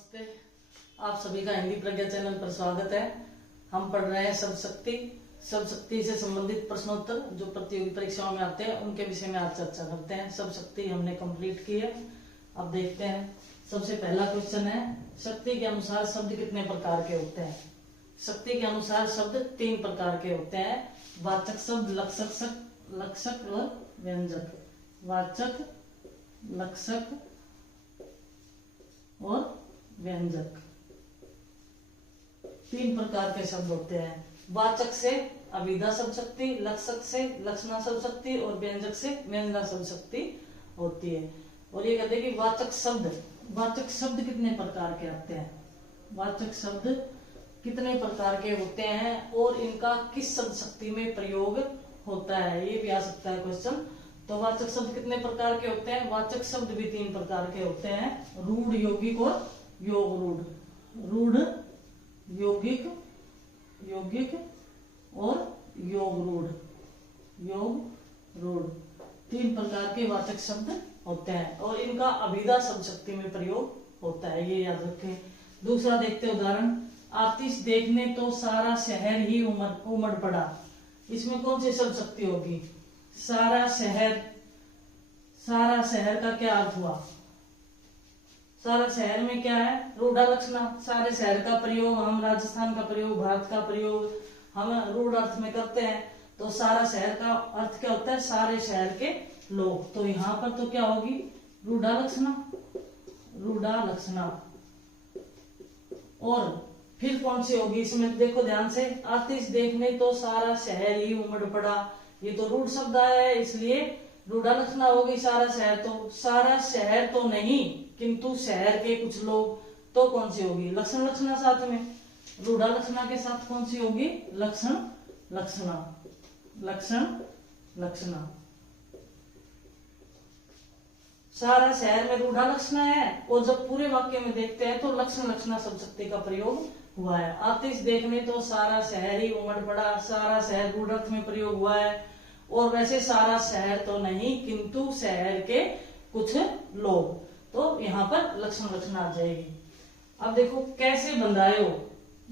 नमस्ते। आप सभी का हिंदी प्रज्ञा चैनल पर स्वागत है। हम पढ़ रहे हैं सब शक्ति से संबंधित प्रश्नोत्तर जो प्रतियोगी परीक्षाओं में आते हैं उनके विषय में आज चर्चा करते हैं। सब शक्ति हमने कंप्लीट की है। अब देखते हैं। सबसे पहला क्वेश्चन है, शक्ति के अनुसार शब्द कितने प्रकार के होते हैं? शक्ति के अनुसार शब्द 3 प्रकार के होते हैं, वाचक शब्द, लक्षक और व्यंजक। वाचक, लक्षक और व्यंजक 3 प्रकार के शब्द होते हैं। वाचक से अभिधा शब्द शक्ति, लक्षक से लक्षणा शब्द शक्ति और व्यंजक से व्यंजना शब्द शक्ति होती है। और ये कहते हैं कि वाचक शब्द कितने प्रकार के आते हैं? वाचक शब्द कितने प्रकार के होते हैं और इनका किस शब्द शक्ति में प्रयोग होता है, ये भी आ सकता है क्वेश्चन। तो वाचक शब्द कितने प्रकार के होते हैं? वाचक शब्द भी 3 प्रकार के होते हैं, रूढ़, यौगिक और योग रूढ़। रूढ़, यौगिक और योग रूढ़ 3 प्रकार के वाचक शब्द होते हैं और इनका अभिधा शब्द शक्ति में प्रयोग होता है, ये याद रखें। दूसरा देखते हैं उदाहरण, आतिश देखने तो सारा शहर ही उमड़ पड़ा। इसमें कौन सी शब्द शक्ति होगी? सारा शहर का क्या अर्थ हुआ? सारा शहर में क्या है? रूढ़ा लक्षणा। सारे शहर का प्रयोग हम राजस्थान का प्रयोग, भारत का प्रयोग हम रूढ़ अर्थ में करते हैं। तो सारा शहर का अर्थ क्या होता है? सारे शहर के लोग। तो यहाँ पर तो क्या होगी? रूढ़ा लक्षणा। और फिर कौन सी होगी इसमें? देखो ध्यान से, आतिश देखने तो सारा शहर ही उमड़ पड़ा। ये तो रूढ़ शब्द आया है, इसलिए रूढ़ा लक्षणा होगी सारा शहर तो नहीं, किंतु शहर के कुछ लोग। तो कौन सी होगी? लक्षणा साथ में। रूढ़ा लक्षणा के साथ कौन सी होगी? लक्षणा। सारा शहर में रूढ़ा लक्षणा है और जब पूरे वाक्य में देखते हैं तो लक्षणा शब्द शक्ति का प्रयोग हुआ है। आतिश देखने तो सारा शहर ही उमड़ पड़ा, सारा शहर रूढ़ अर्थ में प्रयोग हुआ है। और वैसे सारा शहर तो नहीं, किंतु शहर के कुछ लोग। तो यहाँ पर लक्षणा आ जाएगी। अब देखो, कैसे बंधायो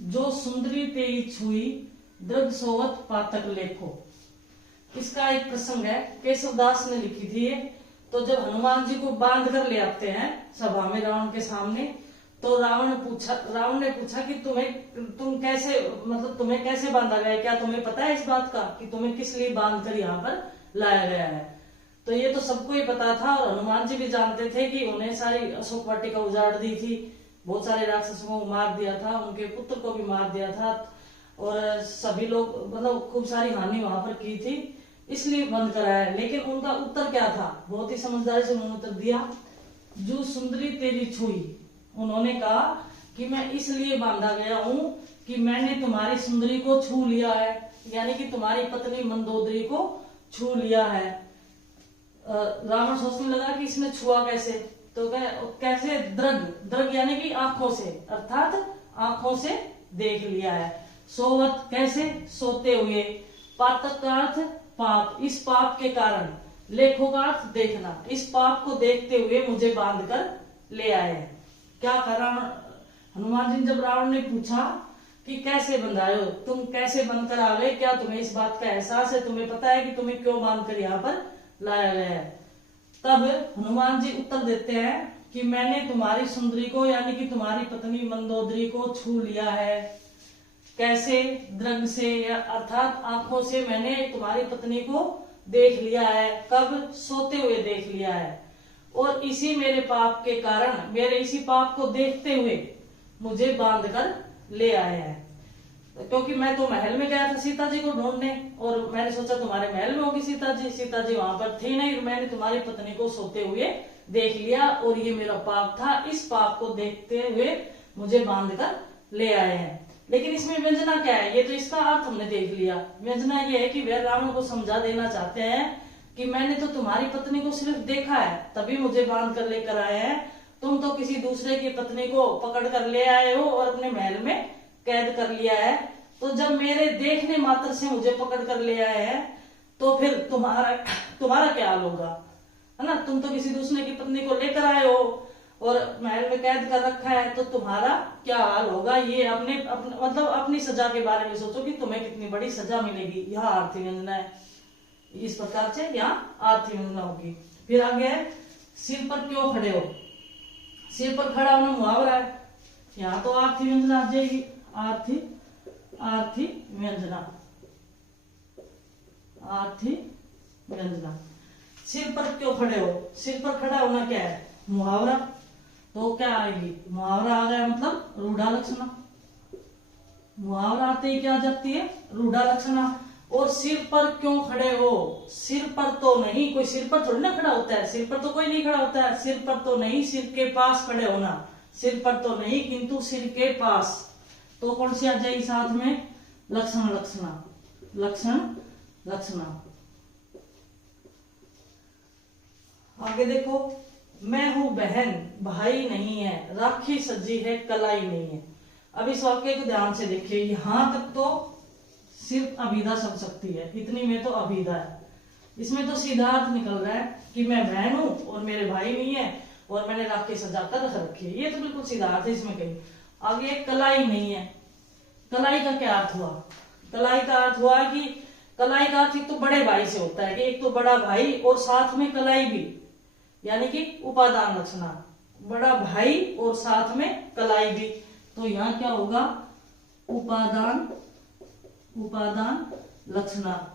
जो सुंदरी तेरी छुई, दृढ़ सोवत पातक लेखो। इसका एक प्रसंग है, केशवदास ने लिखी थी। तो जब हनुमान जी को बांध कर ले आते हैं सभा में रावण के सामने, तो रावण ने पूछा कि तुम्हें कैसे बांधा गया? क्या तुम्हें पता है इस बात का कि तुम्हें किस लिए बांध कर यहाँ पर लाया गया है? तो ये तो सबको ही पता था और हनुमान जी भी जानते थे कि उन्हें सारी अशोक वाटिका उजाड़ दी थी, बहुत सारे राक्षसों को मार दिया था, उनके पुत्र को भी मार दिया था और सभी लोग खूब सारी हानि वहां पर की थी, इसलिए बंद कराया है। लेकिन उनका उत्तर क्या था? बहुत ही समझदारी से उन्होंने उत्तर दिया, जो सुंदरी तेरी छुई। उन्होंने कहा कि मैं इसलिए बांधा गया हूं कि मैंने तुम्हारी सुंदरी को छू लिया है, यानी कि तुम्हारी पत्नी मंदोदरी को छू लिया है। रावण सोचने लगा कि इसने छुआ कैसे? तो कैसे? द्रग यानी कि आंखों से, अर्थात आंखों से देख लिया है। सोवत कैसे? सोते हुए। पातक का अर्थ पाप, इस पाप के कारण। लेखो का अर्थ देखना, इस पाप को देखते हुए मुझे बांध कर ले आए हैं। क्या करा हनुमान जी? जब रावण ने पूछा कि कैसे बंधाए हो, तुम कैसे बनकर आ गए, क्या तुम्हें इस बात का एहसास है? तुम्हें पता है कि तुम्हें क्यों बांध कर यहाँ पर लाया गया है? तब हनुमान जी उत्तर देते हैं कि मैंने तुम्हारी सुंदरी को, यानी कि तुम्हारी पत्नी मंदोदरी को छू लिया है। कैसे? दृग से, अर्थात आंखों से मैंने तुम्हारी पत्नी को देख लिया है। कब? सोते हुए देख लिया है। और इसी मेरे पाप के कारण, मेरे इसी पाप को देखते हुए मुझे बांध कर ले आए हैं। क्योंकि मैं तो महल में गया था सीता जी को ढूंढने और मैंने सोचा तुम्हारे महल में होगी सीता जी वहां पर थी नहीं। मैंने तुम्हारी पत्नी को सोते हुए देख लिया और ये मेरा पाप था, इस पाप को देखते हुए मुझे बांध कर ले आए हैं। लेकिन इसमें व्यंजना क्या है? ये तो इसका अर्थ हमने देख लिया। व्यंजना ये है कि वे रावण को समझा देना चाहते हैं कि मैंने तो तुम्हारी पत्नी को सिर्फ देखा है, तभी मुझे बांध कर लेकर आए हैं। तुम तो किसी दूसरे की पत्नी को पकड़ कर ले आए हो और अपने महल में कैद कर लिया है। तो जब मेरे देखने मात्र से मुझे पकड़ कर ले आए हैं, तो फिर तुम्हारा क्या हाल होगा? है ना? तुम तो किसी दूसरे की पत्नी को लेकर आए हो और महल में कैद कर रखा है, तो तुम्हारा क्या हाल होगा। ये मतलब अपनी सजा के बारे में सोचो कि तुम्हें कितनी बड़ी सजा मिलेगी। यहाँ आर्थिक व्यंजना है, इस प्रकार से यहाँ आर्थिक व्यंजना होगी। फिर आगे है सिर पर क्यों खड़े हो। सिर पर खड़ा होना मुहावरा है, यहाँ तो आर्थिक व्यंजना आ जाएगी। आर्थिक व्यंजना। सिर पर क्यों खड़े हो, सिर पर खड़ा होना क्या है, मुहावरा। तो क्या आएगी, मुहावरा आ गया मतलब रूढ़ा लक्षणा। मुहावरा आते ही क्या आ जाती है, रूढ़ा लक्षणा। और सिर पर क्यों खड़े हो, सिर पर तो नहीं, कोई सिर पर थोड़ी ना खड़ा होता है, सिर पर तो कोई नहीं खड़ा होता है। सिर पर तो नहीं, सिर के पास खड़े होना, सिर पर तो नहीं किंतु सिर के पास। तो कौन सी आ जाएगी साथ में, लक्षणा। आगे देखो, मैं हूं बहन भाई नहीं है, राखी सजी है कलाई नहीं है। अब इस वाक्य को ध्यान से देखिए, यहां तक तो सिर्फ अभिधा सब सकती है, इतनी में तो अभिधा है। इसमें तो सीधा अर्थ निकल रहा है कि मैं बहन हूं और मेरे भाई नहीं है और मैंने राखी सजा कर रख रखी है, ये तो बिल्कुल सीधा अर्थ है इसमें कहीं। आगे कलाई नहीं है, कलाई का क्या अर्थ हुआ, कलाई का अर्थ हुआ कि कलाई का अर्थ एक तो बड़े भाई से होता है कि एक तो बड़ा भाई और साथ में कलाई भी, यानी कि उपादान लक्षणा, बड़ा भाई और साथ में कलाई भी। तो यहाँ क्या होगा, उपादान लक्षणा।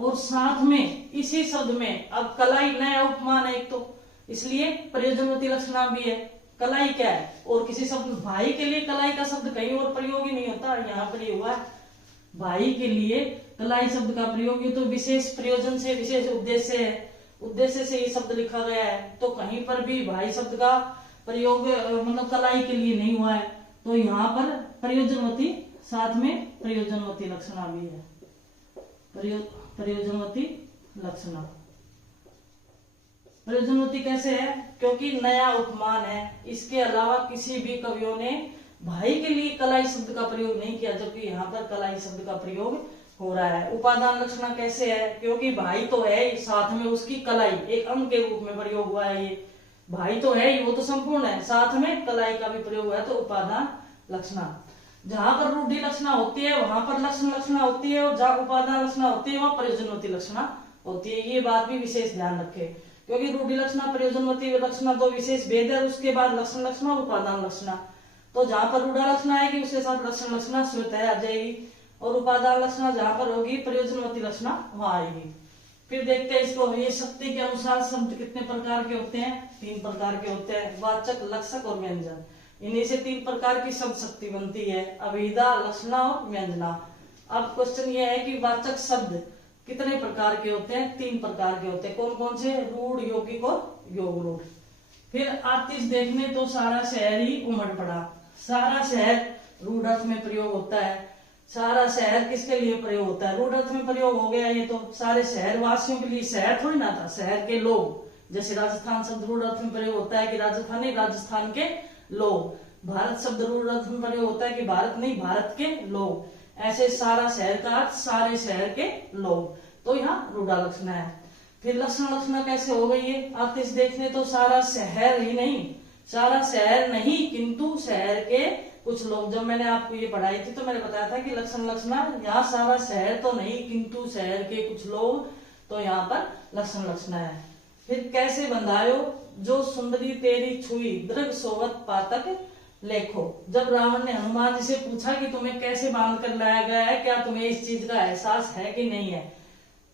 और साथ में इसी शब्द में, अब कलाई नया उपमान है एक तो, इसलिए प्रयोजनवती लक्षणा भी है। कलाई क्या है, और किसी शब्द, भाई के लिए कलाई का शब्द कहीं और प्रयोग ही नहीं होता, यहाँ पर ये हुआ है भाई के लिए कलाई शब्द का प्रयोग। ये तो विशेष प्रयोजन से, विशेष उद्देश्य से ये शब्द लिखा गया है, तो कहीं पर भी भाई शब्द का प्रयोग मतलब कलाई के लिए नहीं हुआ है। तो यहाँ पर प्रयोजनवती, साथ में प्रयोजनवती लक्षणा भी है, प्रयोजनवती लक्षणा। प्रयोजनवती कैसे है, क्योंकि नया उपमान है। इसके अलावा किसी भी कवियों ने भाई के लिए कलाई शब्द का प्रयोग नहीं किया, जबकि यहाँ पर कलाई शब्द का प्रयोग हो रहा है। उपादान लक्षणा कैसे है, क्योंकि भाई तो है, साथ में उसकी कलाई एक अंग के रूप में प्रयोग हुआ है। ये भाई तो है, वो तो संपूर्ण है, साथ में कलाई का भी प्रयोग हुआ है, तो उपादान लक्षणा। जहां पर रूढ़ि लक्षणा होती है वहां पर लक्षणा होती है, और जहां उपादान लक्षणा होती है वहां प्रयोजनवती लक्षणा होती है। ये बात भी विशेष ध्यान रखे, क्योंकि रूढ़ि लक्षणा प्रयोजनवती लक्षणा तो विशेष भेद है, उसके बाद लक्षणा और उपादान लक्षणा। तो जहां पर रूढ़ा लक्षणा आएगी उसके साथ लक्षणा स्वतः आ जाएगी, और उपादान लक्षणा जहां पर होगी प्रयोजनवती लक्षणा वहां आएगी। फिर देखते हैं इसको, ये शक्ति के अनुसार शब्द कितने प्रकार के होते हैं, 3 प्रकार के होते हैं, वाचक, लक्षक और व्यंजन। इन्हीं से 3 प्रकार की शब्द शक्ति बनती है, अभिधा, लक्षणा और व्यंजना। अब क्वेश्चन ये है कि वाचक शब्द कितने प्रकार के होते हैं, 3 प्रकार के होते हैं। कौन कौन से, रूढ़, यौगिक और योग रूढ़। फिर आतिश देखने तो सारा शहर ही उमड़ पड़ा। सारा शहर रूढ़ अर्थ में प्रयोग होता है। सारा शहर किसके लिए प्रयोग होता है, रूढ़ अर्थ में प्रयोग हो गया। ये तो सारे शहर वासियों के लिए, शहर थोड़ी ना था, शहर के लोग। जैसे राजस्थान शब्द रूढ़ अर्थ में प्रयोग होता है कि राजस्थानी, राजस्थान के लोग। भारत शब्द रूढ़ अर्थ में प्रयोग होता है कि भारत नहीं, भारत के लोग। ऐसे सारा शहर का अर्थ सारे शहर के लोग। तो यहाँ रूढ़ा लक्षणा है। फिर लक्षणा कैसे हो गई है, आतिश देखने तो सारा शहर ही नहीं, सारा शहर नहीं किंतु शहर के कुछ लोग। जब मैंने आपको ये पढ़ाई थी तो मैंने बताया था कि लक्षणा यहाँ सारा शहर तो नहीं किंतु शहर के कुछ लोग, तो यहाँ पर लक्षणा है। फिर कैसे बंधायो जो सुंदरी तेरी छुई, दृग सोवत पातक लेखो। जब रावण ने हनुमान जी से पूछा कि तुम्हें कैसे बांध कर लाया गया है, क्या तुम्हें इस चीज का एहसास है कि नहीं है,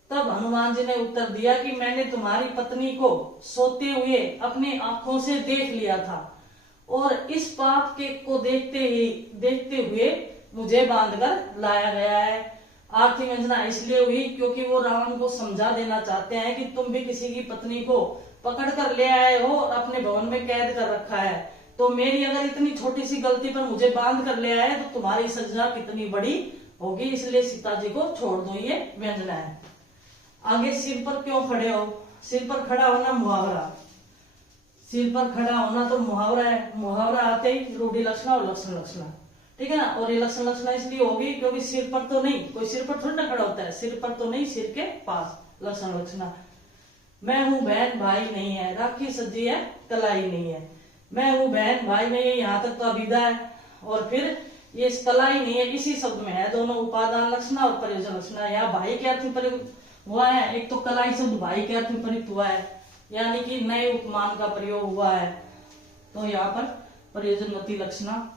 तब हनुमान जी ने उत्तर दिया कि मैंने तुम्हारी पत्नी को सोते हुए अपनी आंखों से देख लिया था, और इस बात के को देखते हुए मुझे बांधकर लाया गया है। आर्थिक व्यंजना इसलिए हुई क्योंकि वो रावण को समझा देना चाहते हैं कि तुम भी किसी की पत्नी को पकड़ कर ले आए हो और अपने भवन में कैद कर रखा है, तो मेरी अगर इतनी छोटी सी गलती पर मुझे बांध कर ले आए तो तुम्हारी सजा कितनी बड़ी होगी, इसलिए सीता जी को छोड़ दो। ये व्यंजना है। आगे सिर पर क्यों खड़े हो, सिर पर खड़ा होना मुहावरा। सिर पर खड़ा होना तो मुहावरा है, मुहावरा आते ही रूढ़ि लक्षणा और लक्षणा, ठीक है ना। और ये लक्षणा इसलिए होगी क्योंकि सिर पर तो नहीं, कोई सिर पर थोड़ी ना खड़ा होता है, सिर पर तो नहीं, सिर के पास, लक्षणा। मैं हूँ बहन भाई नहीं है, राखी सजी है कलाई नहीं है। मैं हूँ बहन भाई नहीं है, यहाँ तक तो अभिधा है। और फिर ये कलाई नहीं है, इसी शब्द में है दोनों उपादान लक्षणा और प्रयोजन लक्षणा। यहाँ भाई के अर्थ में प्रयुक्त हुआ है, एक तो कलाई शब्द भाई के अर्थ में प्रयुक्त हुआ है, यानी कि नए उपमान का प्रयोग हुआ है। तो यहाँ पर प्रयोजनवती लक्षणा,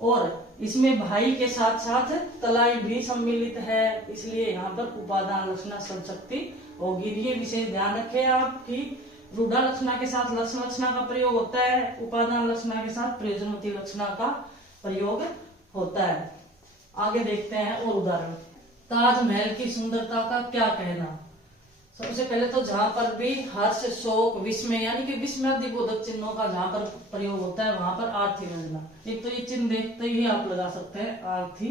और इसमें भाई के साथ साथ कलाई भी सम्मिलित है, इसलिए यहाँ पर उपादान लक्षणा शब्दशक्ति होगी। ये विशेष ध्यान रखें आप कि रूढ़ा लक्षणा के साथ लक्षण लक्षणा का प्रयोग होता है, उपादान लक्षणा के साथ प्रयोजनवती लक्षणा का प्रयोग होता है। आगे देखते हैं और उदाहरण। ताजमहल की सुंदरता का क्या कहना। सबसे पहले तो जहां पर भी हर्ष शोक विस्मय यानी कि विस्मयादिबोधक चिन्हों का जहां पर प्रयोग होता है वहां पर आर्थी व्यंजना। एक तो ये चिन्ह देखते ही आप लगा सकते हैं आर्थी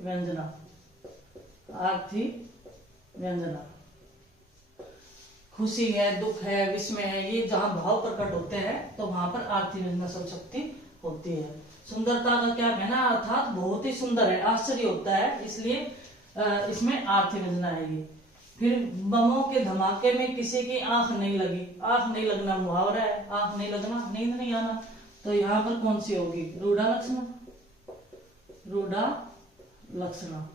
व्यंजना, आर्थी व्यंजना। खुशी है, दुख है, विस्मय है, ये जहां भाव प्रकट होते हैं तो वहां पर आर्थी व्यंजना शब्दशक्ति होती है। सुंदरता का क्या कहना, अर्थात बहुत ही सुंदर है, आश्चर्य होता है, इसलिए इसमें आर्थी व्यंजना है ये। फिर बमों के धमाके में किसी की आंख नहीं लगी। आंख नहीं लगना मुहावरा है, आंख नहीं लगना नींद नहीं आना, तो यहाँ पर कौन सी होगी, रूढ़ा लक्षणा, रूढ़ा लक्षणा।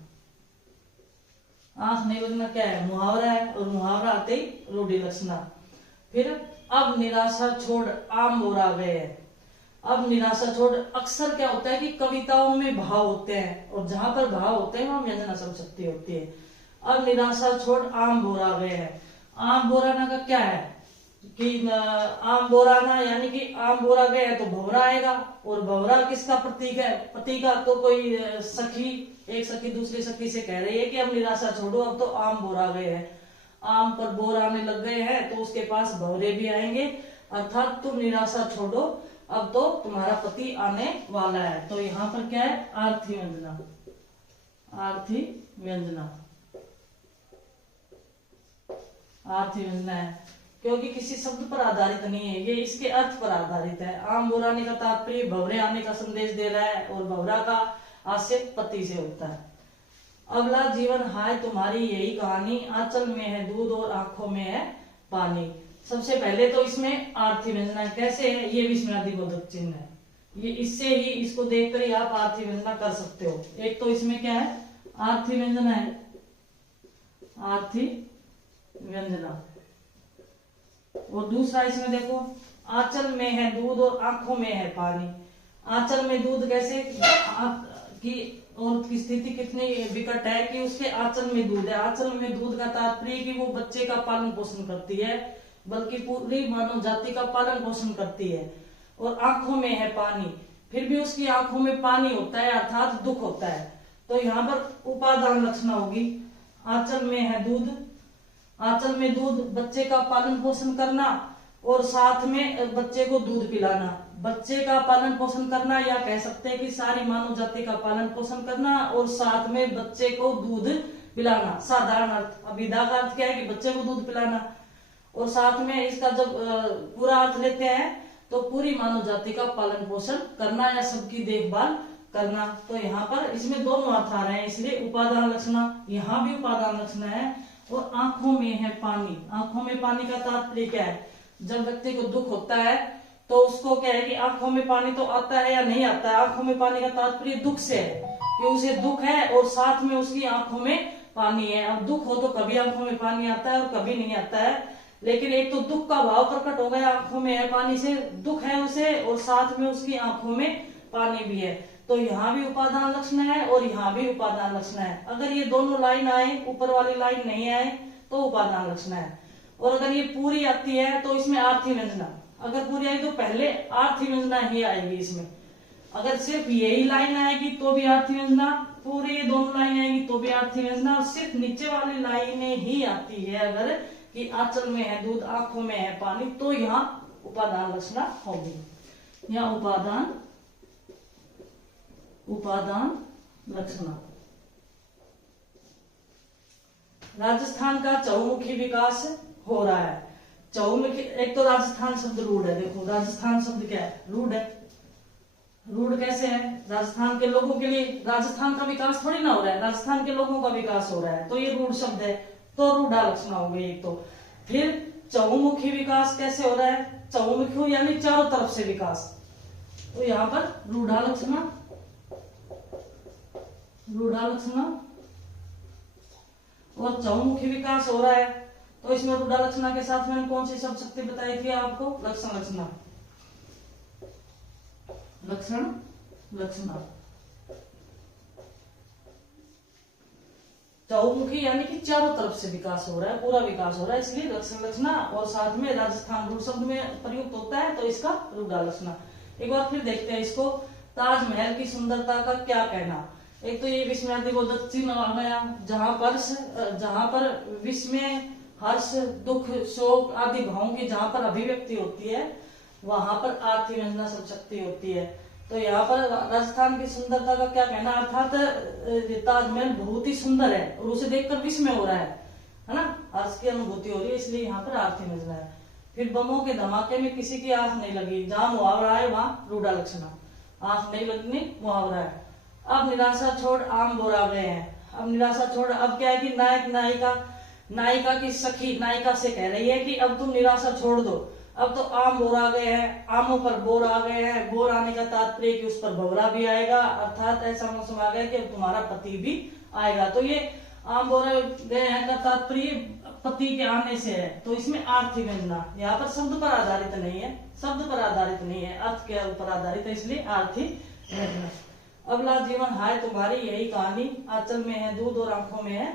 आंख नहीं लगना क्या है, मुहावरा है, और मुहावरा आते ही रूढ़ी लक्षणा। फिर अब निराशा छोड़ आम बोरा गए। अब निराशा छोड़, अक्सर क्या होता है कि कविताओं में भाव होते हैं, और जहां पर भाव होते हैं वहां व्यंजना शब्दशक्ति होती है। अब निराशा छोड़ आम बोरा गए हैं। आम बोराना का क्या है कि आम बोराना यानी कि आम बोरा गए है तो भंवरा आएगा, और भंवरा किसका प्रतीक है, पति का। तो कोई सखी, एक सखी दूसरी सखी से कह रही है कि अब निराशा छोड़ो, अब तो आम बोरा गए हैं, आम पर बोर आने लग गए हैं, तो उसके पास भंवरे भी आएंगे, अर्थात तुम निराशा छोड़ो, अब तो तुम्हारा पति आने वाला है। तो यहाँ पर क्या है, आर्थी व्यंजना, आर्थी व्यंजना, आर्थी व्यंजना है, क्योंकि किसी शब्द पर आधारित नहीं है, ये इसके अर्थ पर आधारित है। आम बोराने का तात्पर्य भंवरे आने का संदेश दे रहा है, और भंवरा का आशय पति से होता है। अगला जीवन हाय तुम्हारी यही कहानी, आंचल में है दूध और आंखों में है पानी। सबसे पहले तो इसमें आर्थी व्यंजना कैसे है, ये विस्मयादिबोधक चिन्ह है, ये इससे ही, इसको देखकर ही आप आर्थी व्यंजना कर सकते हो। एक तो इसमें क्या है, आर्थी व्यंजना है, आर्थी व्यंजना, और दूसरा इसमें देखो आंचल में है दूध और आंखों में है पानी। आंचल में दूध कैसे कि औरत की स्थिति कितनी विकट है कि उसके आंचल में दूध है। आंचल में दूध का तात्पर्य कि वो बच्चे का पालन पोषण करती है, बल्कि पूरी मानव जाति का पालन पोषण करती है। और आंखों में है पानी, फिर भी उसकी आंखों में पानी होता है, अर्थात दुख होता है। तो यहाँ पर उपादान लक्षणा होगी, आंचल में है दूध, आंचल में दूध, बच्चे का पालन पोषण करना, और साथ में बच्चे को दूध पिलाना। बच्चे का पालन पोषण करना, या कह सकते हैं कि सारी मानव जाति का पालन पोषण करना, और साथ में बच्चे को दूध पिलाना। साधारण अर्थ, अभिधा का अर्थ क्या है कि बच्चे को दूध पिलाना, और साथ में इसका जब पूरा अर्थ लेते हैं तो पूरी मानव जाति का पालन पोषण करना या सबकी देखभाल करना। तो यहाँ पर इसमें दोनों अर्थ आ रहे हैं, इसलिए उपादान लक्षणा, यहाँ भी उपादान लक्षणा है। और आंखों में है पानी, आंखों में पानी का तात्पर्य क्या है, जब व्यक्ति को दुख होता है तो उसको क्या है कि आंखों में पानी तो आता है या नहीं आता है। आंखों में पानी का तात्पर्य दुख से है कि उसे दुख है और साथ में उसकी आंखों में पानी है। अब दुख हो तो कभी आंखों में पानी आता है और कभी नहीं आता है, लेकिन एक तो दुख का भाव प्रकट हो गया, आंखों में है पानी से दुख है उसे, और साथ में उसकी आंखों में पानी भी है। तो यहाँ भी उपादान लक्षण है और यहाँ भी उपादान लक्षण है। अगर ये दोनों लाइन आए, ऊपर वाली लाइन नहीं आए तो उपादान लक्षण है, और अगर ये पूरी आती है तो इसमें आर्थी व्यंजना। अगर पूरी आई तो पहले आर्थी व्यंजना ही आएगी इसमें। अगर सिर्फ यही लाइन आएगी तो भी आर्थी व्यंजना, पूरी ये दोनों लाइन आएगी तो भी आर्थी व्यंजना, और सिर्फ नीचे वाली लाइनें ही आती है अगर कि आंचल में है दूध, आंखों में है पानी, तो यहाँ उपादान लक्षणा होगी। यहाँ उपादान लक्षणा। राजस्थान का चहुमुखी विकास हो रहा है। चहुमुखी, एक तो राजस्थान शब्द रूढ़ है, देखो राजस्थान शब्द क्या है, रूढ़ है। रूढ़ कैसे है, राजस्थान के लोगों के लिए, राजस्थान का विकास थोड़ी ना हो रहा है, राजस्थान के लोगों का विकास हो रहा है, तो ये रूढ़ शब्द है, तो रूढ़ा लक्षणा हो गई एक तो। फिर चहुमुखी विकास कैसे हो रहा है, चहुमुखी यानी चारों तरफ से विकास। तो यहाँ पर रूढ़ा लक्षणा, रूढ़ा लक्षणा और चहुमुखी विकास हो रहा है। तो इसमें रूढ़ा लक्षणा के साथ मैंने कौन सी शब्द शक्ति बताई थी आपको, लक्षण लक्षणा, लक्षण लक्षणा। चहुमुखी यानी कि चारों तरफ से विकास हो रहा है, पूरा विकास हो रहा है, इसलिए लक्षण लक्षणा। और साथ में राजस्थान रूढ़ शब्द में प्रयुक्त होता है, तो इसका रूढ़ा लक्षणा। एक बार फिर देखते हैं इसको। ताजमहल की सुंदरता का क्या कहना। एक तो ये विस्मयादिबोधक चिन्ह आ गया, जहां पर विस्मय, हर्ष, दुख, शोक आदि भावों की जहां पर अभिव्यक्ति होती है वहां पर आर्थिक व्यंजना शब्द शक्ति होती है। तो यहाँ पर राजस्थान की सुंदरता का क्या कहना, अर्थात ताजमहल बहुत ही सुंदर है और उसे देखकर विस्मय हो रहा है ना, हर्ष की अनुभूति हो रही है, इसलिए यहाँ पर आर्थिक व्यंजना है। फिर बमों के धमाके में किसी की आंख नहीं लगी, जहां मुहावरा है वहां रूढ़ा लक्षणा, आंख नहीं लगनी मुहावरा है। अब निराशा छोड़ आम बोरा गए हैं। अब निराशा छोड़, अब क्या है कि नायिका की सखी नायिका से कह रही है कि अब तुम निराशा छोड़ दो, अब तो आम बोर आ गए हैं, आमों पर बोर आ गए हैं। बोर आने का तात्पर्य कि उस पर भवरा भी आएगा, अर्थात ऐसा मौसम आ गया कि अब तुम्हारा पति भी आएगा। तो ये आम बोर गए हैं का तात्पर्य पति के आने से है। तो इसमें आर्थिक व्यंजना, यहाँ पर शब्द पर आधारित नहीं है, शब्द पर आधारित नहीं है, अर्थ के ऊपर आधारित है, इसलिए आर्थिक व्यंजना। अबला जीवन हाय तुम्हारी यही कहानी, आंचल में है दूध और आंखों में है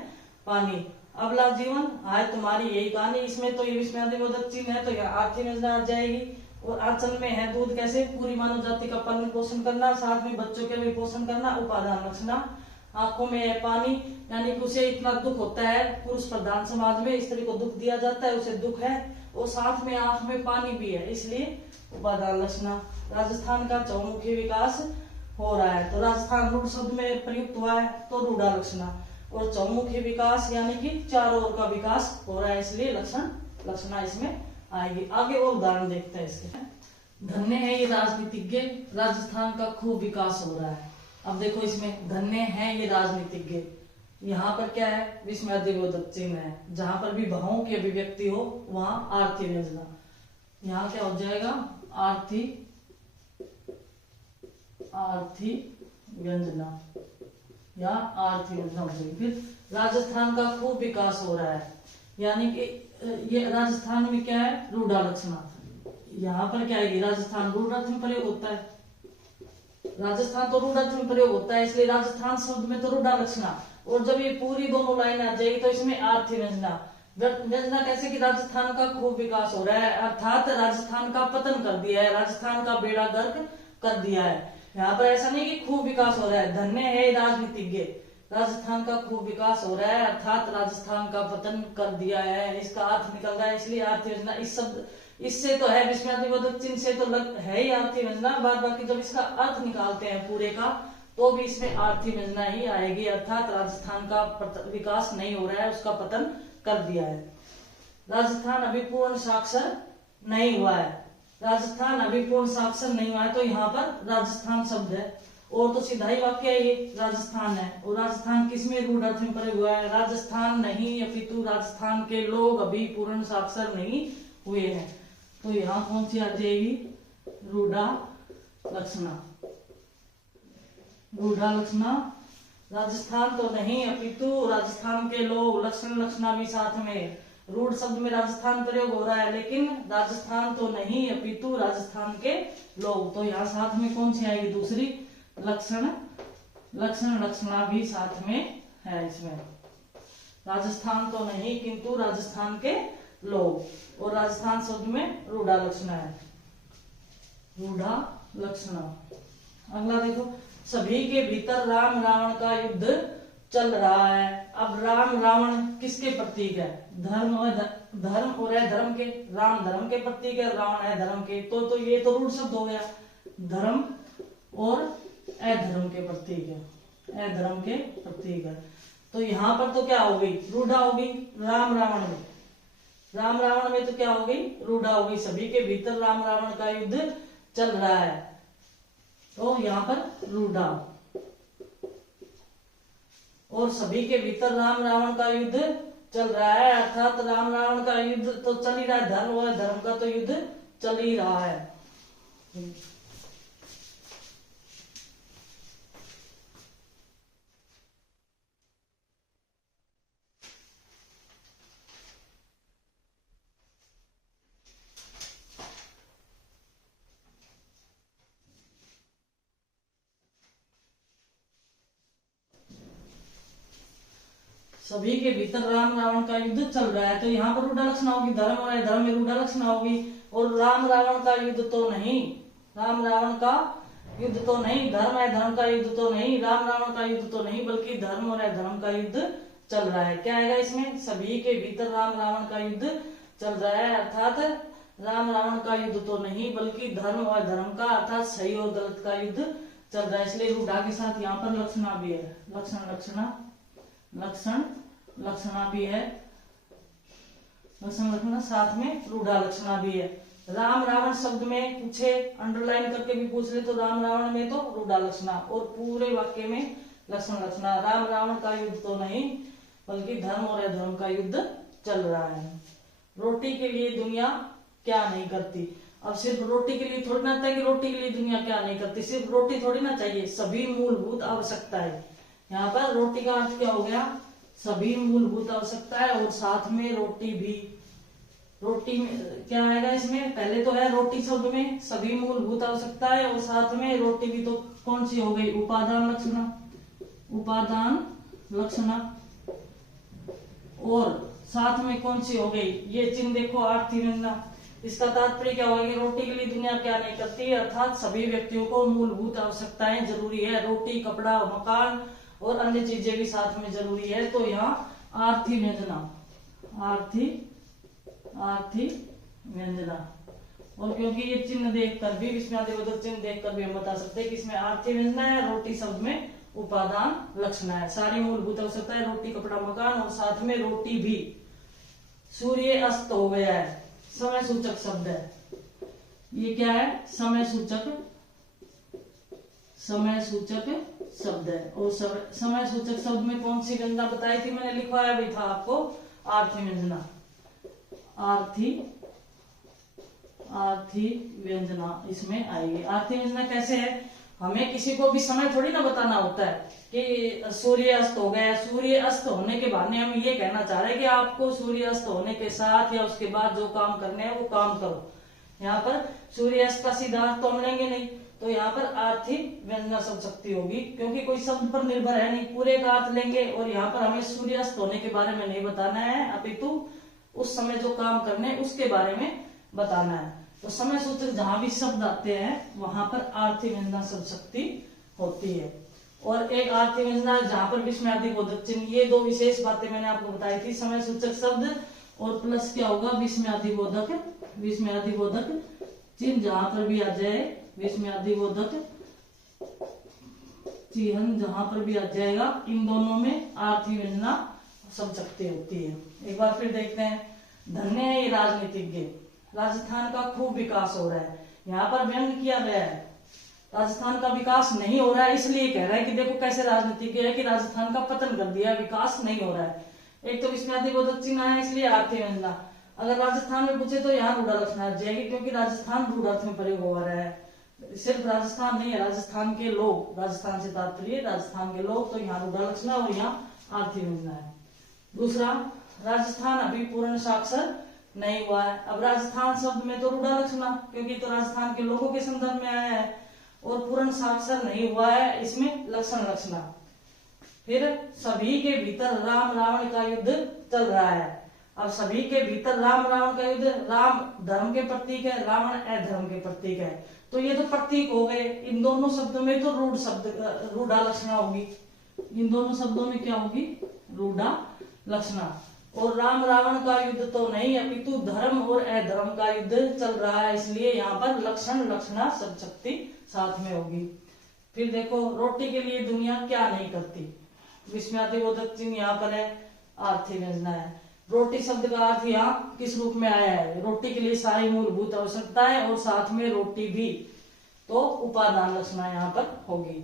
पानी। अबला जीवन हाय तुम्हारी यही कहानी, इसमें तो ये विस्मयादिबोधक चिन्ह है, तो यहाँ आर्थिक व्यंजना आ जाएगी। और आंचल में है दूध, कैसे पूरी मानव जाति का पालन पोषण करना, साथ में बच्चों के भी पोषण करना, उपादान लक्षणा। आंखों में है पानी, यानी कि उसे इतना दुख होता है, पुरुष प्रधान समाज में स्त्री को दुख दिया जाता है, उसे दुख है, और साथ में आंख में पानी भी है, इसलिए उपादान लक्षणा। राजस्थान का चहुमुखी विकास हो रहा है, तो राजस्थान रूढ़ शब्द में प्रयुक्त हुआ है, तो रूढ़ा लक्षणा। और चहुमुखी विकास यानी कि चारों ओर का विकास हो रहा है, इसलिए लक्षण लक्षणा इसमें आएगी। आगे और उदाहरण देखते हैं इसके। धन्य है ये राजनीतिज्ञ, राजस्थान का खूब विकास हो रहा है। अब देखो इसमें धन्य है ये राजनीतिज्ञ, यहाँ पर क्या है, विस्मयादिबोधक चिन्ह है, जहां पर भी भावों की अभिव्यक्ति हो वहां आर्थिक व्यंजना। यहाँ क्या हो जाएगा, आर्थिक व्यंजना या आर्थिक व्यंजना हो जाएगी। फिर राजस्थान का खूब विकास हो रहा है, यानी कि ये राजस्थान में क्या है, रूढ़ा लक्षणा। यहाँ पर क्या है, राजस्थान रूढ़ अर्थ में प्रयोग होता है, राजस्थान तो रूढ़ अर्थ में प्रयोग होता है, इसलिए राजस्थान शब्द में तो रूढ़ा लक्षणा। और जब ये पूरी दोनों लाइन आ जाएगी तो इसमें आर्थिक व्यंजना। व्यंजना कैसे कि राजस्थान का खूब विकास हो रहा है, अर्थात राजस्थान का पतन कर दिया है, राजस्थान का बेड़ा गर्क कर दिया है। यहाँ पर ऐसा नहीं कि खूब विकास हो रहा है, धन्य है राजनीतिज्ञ, राजस्थान का खूब विकास हो रहा है, अर्थात राजस्थान का पतन कर दिया है, इसका अर्थ निकल रहा है, इसलिए आर्थिक व्यंजना। इस शब्द इससे तो है, विस्मयादिबोधक चिन्ह से तो है ही आर्थिक व्यंजना, बाद बाकी जब इसका अर्थ निकालते हैं पूरे का तो भी इसमें आर्थिक व्यंजना ही आएगी, अर्थात राजस्थान का विकास नहीं हो रहा है, उसका पतन कर दिया है। राजस्थान अभी पूर्ण साक्षर नहीं हुआ है, राजस्थान अभी पूर्ण साक्षर नहीं हुआ है, तो यहाँ पर राजस्थान शब्द है, और तो सीधा ही वाक्य है, ये राजस्थान है। और राजस्थान किसमें रूढ़ अर्थ में प्रयोग हुआ है, राजस्थान नहीं अपितु राजस्थान के लोग अभी पूर्ण साक्षर नहीं हुए हैं। तो यहाँ कौन सी आ जाएगी, रूढ़ा लक्षणा। रूढ़ा लक्षणा, राजस्थान तो नहीं अपितु राजस्थान के लोग, लक्षण लक्षणा भी साथ में। रूढ़ शब्द में राजस्थान प्रयोग हो रहा है, लेकिन राजस्थान तो नहीं अपितु राजस्थान के लोग, तो यहाँ साथ में कौन सी आएगी, दूसरी लक्षण लक्षणा भी साथ में है। इसमें राजस्थान तो नहीं किंतु राजस्थान के लोग, और राजस्थान शब्द में रूढ़ा लक्षणा है, रूढ़ा लक्षणा। अगला देखो, सभी के भीतर राम रावण का युद्ध चल रहा है। अब राम रावण किसके प्रतीक है, धर्म और अधर्म के, राम धर्म के प्रतीक है, रावण है धर्म के, तो ये तो रूढ़ शब्द हो गया, धर्म और अधर्म के प्रतीक है, अधर्म के प्रतीक है। तो यहाँ पर तो क्या हो गई, रूढ़ा होगी। राम रावण में, राम रावण में तो क्या होगी, रूढ़ा होगी। सभी के भीतर राम रावण का युद्ध चल रहा है, तो यहाँ पर रूढ़ा। और सभी के भीतर राम रावण का युद्ध चल रहा है, अर्थात राम रावण का युद्ध तो चल ही रहा है, धर्म और धर्म का तो युद्ध चल ही रहा है। सभी के भीतर राम रावण का युद्ध चल रहा है, तो यहाँ पर रूढ़ा लक्षणा होगी, धर्म और अधर्म में रूढ़ा लक्षणा होगी। और राम रावण का युद्ध तो नहीं, राम रावण का युद्ध तो नहीं, धर्म अधर्म का युद्ध तो नहीं, राम रावण का युद्ध तो नहीं, बल्कि धर्म और अधर्म का युद्ध चल रहा है। क्या आएगा इसमें? सभी के भीतर राम रावण का युद्ध चल रहा है, अर्थात राम रावण का युद्ध तो नहीं, बल्कि धर्म और धर्म का, अर्थात सही और गलत का युद्ध चल रहा है। इसलिए रूढ़ा के साथ यहाँ पर लक्षणा भी है, लक्षण लक्षणा, लक्षण लक्षणा भी है, लक्षण लक्षणा साथ में रूढ़ा लक्षणा भी है। राम रावण शब्द में पूछे, अंडरलाइन करके भी पूछ ले तो राम रावण में तो रूढ़ा लक्षणा, और पूरे वाक्य में लक्षण लक्षणा। राम रावण का युद्ध तो नहीं, बल्कि धर्म और अधर्म का युद्ध चल रहा है। रोटी के लिए दुनिया क्या नहीं करती। अब सिर्फ रोटी के लिए थोड़ी ना था कि रोटी के लिए दुनिया क्या नहीं करती, सिर्फ रोटी थोड़ी ना चाहिए, सभी मूलभूत आवश्यकता है। यहाँ पर रोटी का अर्थ क्या हो गया? सभी मूलभूत आवश्यकता है, और साथ में रोटी भी। रोटी में क्या आएगा इसमें? पहले तो है रोटी शब्द में सभी मूलभूत आवश्यकता है, और साथ में रोटी भी, तो कौन सी हो गई? उपादान लक्षणा, उपादान लक्षणा। और साथ में कौन सी हो गई? ये चिन्ह देखो, आर्थिक व्यंजना। इसका तात्पर्य क्या होगा कि रोटी के लिए दुनिया क्या नहीं करती, अर्थात सभी व्यक्तियों को मूलभूत आवश्यकताएं जरूरी है, रोटी, कपड़ा, मकान और अन्य चीजें भी साथ में जरूरी है। तो यहाँ आर्थिक व्यंजना, आर्थिक व्यंजना। और क्योंकि ये चिन्ह देखकर भी, विस्मयादिबोधक चिन्ह देखकर भी हम बता सकते हैं कि इसमें आर्थिक व्यंजना है, रोटी शब्द में उपादान लक्षणा है, सारी मूलभूत आवश्यकता है, रोटी, कपड़ा, मकान और साथ में रोटी भी। सूर्य अस्त हो गया है, समय सूचक शब्द है। ये क्या है? समय सूचक, समय सूचक शब्द है। और समय सूचक शब्द में कौन सी व्यंजना बताई थी? मैंने लिखवाया भी था आपको, आर्थिक व्यंजना, आर्थिक व्यंजना इसमें आएगी। आर्थिक व्यंजना कैसे है? हमें किसी को भी समय थोड़ी ना बताना होता है कि सूर्य अस्त हो गया। सूर्य अस्त होने के बाद हम ये कहना चाह रहे हैं कि आपको सूर्य अस्त होने के साथ या उसके बाद जो काम करने हैं वो काम करो। यहाँ पर सूर्य अस्त का सीधा अर्थ तो हम लेंगे नहीं, तो यहाँ पर आर्थिक व्यंजना शब्द शक्ति होगी, क्योंकि कोई शब्द पर निर्भर है नहीं, पूरे का अर्थ लेंगे। और यहाँ पर हमें सूर्य अस्त होने के बारे में नहीं बताना है, अपितु उस समय जो काम करने उसके बारे में बताना है। तो समय सूचक जहां भी शब्द आते हैं वहां पर आर्थिक व्यंजना शब्द शक्ति होती है। और एक आर्थिक व्यंजना जहां पर विस्मयादिबोधक चिन्ह, ये दो विशेष बातें मैंने आपको बताई थी, समय सूचक शब्द और प्लस क्या होगा? विस्मयादिबोधक, विस्मयादिबोधक चिन्ह जहां पर भी आ जाए, विस्मयादिबोधक चिन्ह जहां पर भी आ जाएगा, इन दोनों में आर्थिक व्यंजना शब्द शक्ति होती है। एक बार फिर देखते हैं। धन्य है ये राजनीतिज्ञ, राजस्थान का खूब विकास हो रहा है। यहाँ पर व्यंग किया गया है, राजस्थान का विकास नहीं हो रहा है, इसलिए कह रहा है कि देखो कैसे राजनीतिज्ञ है कि राजस्थान का पतन कर दिया, विकास नहीं हो रहा है। एक तो विस्मयादिबोधक चिन्ह है, इसलिए आर्थिक व्यंजना। अगर राजस्थान में पूछे तो यहाँ रूढ़ा लक्षणा आ जाएगी, क्योंकि राजस्थान रूढ़ार्थ में प्रयोग हो रहा है। सिर्फ राजस्थान नहीं है, राजस्थान के लोग, राजस्थान से तात्पर्य राजस्थान के लोग, तो यहाँ रूढ़ा लक्षणा और यहाँ आर्थिक व्यंजना है। दूसरा, राजस्थान अभी पूर्ण साक्षर नहीं हुआ है। अब राजस्थान शब्द में तो रूढ़ा लक्षणा, क्योंकि तो राजस्थान के लोगों के संदर्भ में आया है, और पूर्ण साक्षर नहीं हुआ है, इसमें लक्षण लक्षणा। फिर सभी के भीतर राम रावण का युद्ध चल रहा है। अब सभी के भीतर राम रावण का युद्ध, राम धर्म के प्रतीक है, रावण अधर्म के प्रतीक है, तो ये तो प्रतीक हो गए। इन दोनों शब्दों में तो रूढ़ा लक्षणा होगी। इन दोनों शब्दों में क्या होगी? रूढ़ा लक्षणा। और राम रावण का युद्ध तो नहीं, अपितु धर्म और अधर्म का युद्ध चल रहा है, इसलिए यहाँ पर लक्षण लक्षणा शब्द शक्ति साथ में होगी। फिर देखो, रोटी के लिए दुनिया क्या नहीं करती। विस्मयादिबोधक चिन्ह यहाँ पर है, आर्थिक व्यंजना है। रोटी शब्द का अर्थ यहाँ किस रूप में आया है? रोटी के लिए सारी मूलभूत आवश्यकता है और साथ में रोटी भी, तो उपादान लक्षणा यहाँ पर होगी।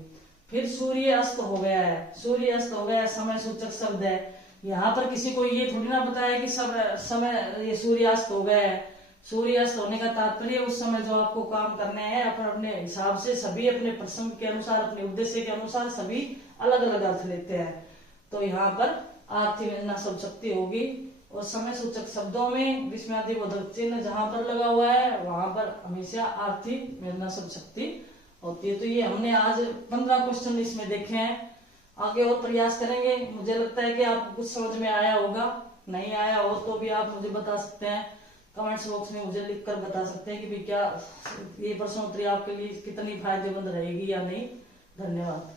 फिर सूर्य अस्त हो गया है, सूर्य अस्त हो गया, समय सूचक शब्द है। यहाँ पर किसी को ये थोड़ी ना बताया कि सब समय ये सूर्यास्त हो गया है। सूर्यास्त होने का तात्पर्य उस समय जो आपको काम करने हैं अपने अपने हिसाब से, सभी अपने प्रसंग के अनुसार, अपने उद्देश्य के अनुसार सभी अलग अलग अर्थ लेते हैं। तो यहाँ पर आर्थिक व्यंजना शब्द शक्ति होगी, और समय सूचक शब्दों में विस्मयादिबोधक चिन्ह जहां पर लगा हुआ है वहां पर हमेशा आर्थिक व्यंजना शब्द शक्ति होती है। तो ये हमने आज 15 क्वेश्चन इसमें देखे हैं। आगे और प्रयास करेंगे। मुझे लगता है कि आपको कुछ समझ में आया होगा, नहीं आया हो तो भी आप मुझे बता सकते हैं, कमेंट्स बॉक्स में मुझे लिखकर बता सकते हैं कि भी क्या ये प्रश्नोत्तरी आपके लिए कितनी फायदेमंद रहेगी या नहीं। धन्यवाद।